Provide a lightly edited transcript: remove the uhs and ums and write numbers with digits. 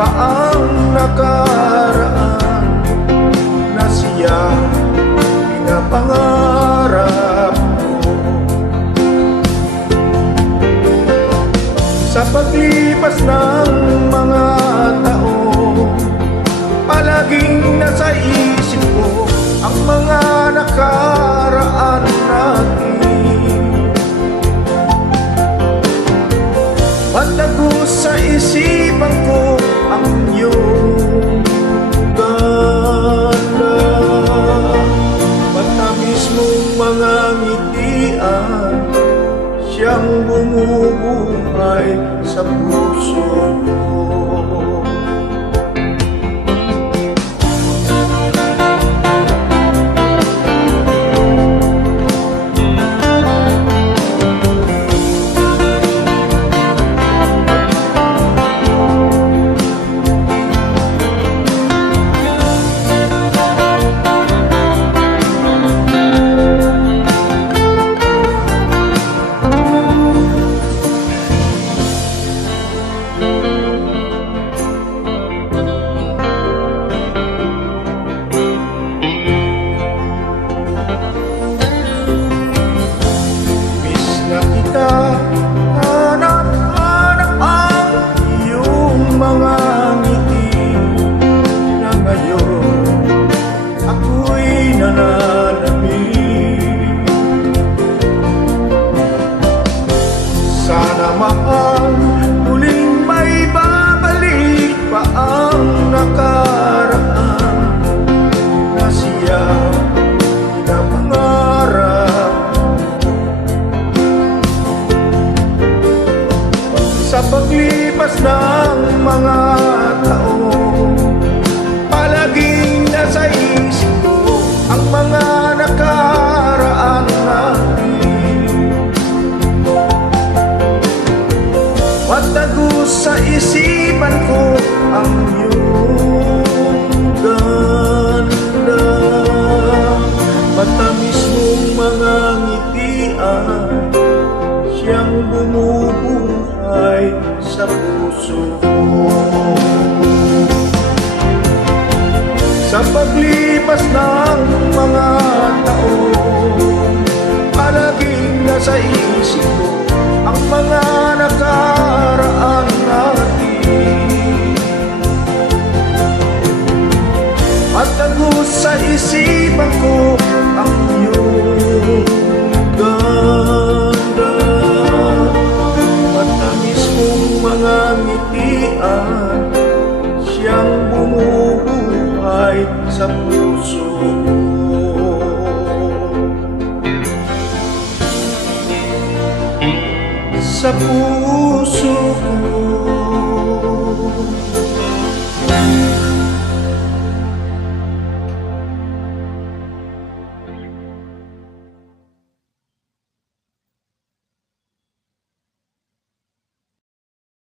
pa ang nakaraan na siya pinapangarap ko. Sa paglipas ng mga taon, palaging nasa isip ko ang mga nakaraan natin. Matagos sa isipan ko ang iyong ganda, matamis mong mga ngitian, siyang bumubuhay sa puso ko. Hanap-hanap ang iyong mga ngiti na ngayon ako'y nananabik. Sana mahal muling may babalik pa ang nakaraan na siya pinapangarap. Sa paglipas ng mga taon, palaging nasa isip ko ang mga nakaraan natin. Matagos sa isipan ko ang iyong ganda, matamis mong mga ngitian, siyang bumubuhay sa puso ko. Sa paglipas ng mga taon, palaging nasa isip ko ang mga nakaraan natin. Matagos sa isipan ko ang iyong ganda, matamis mong mga ngitian, siyang bumubuhay sa puso ko. Sa puso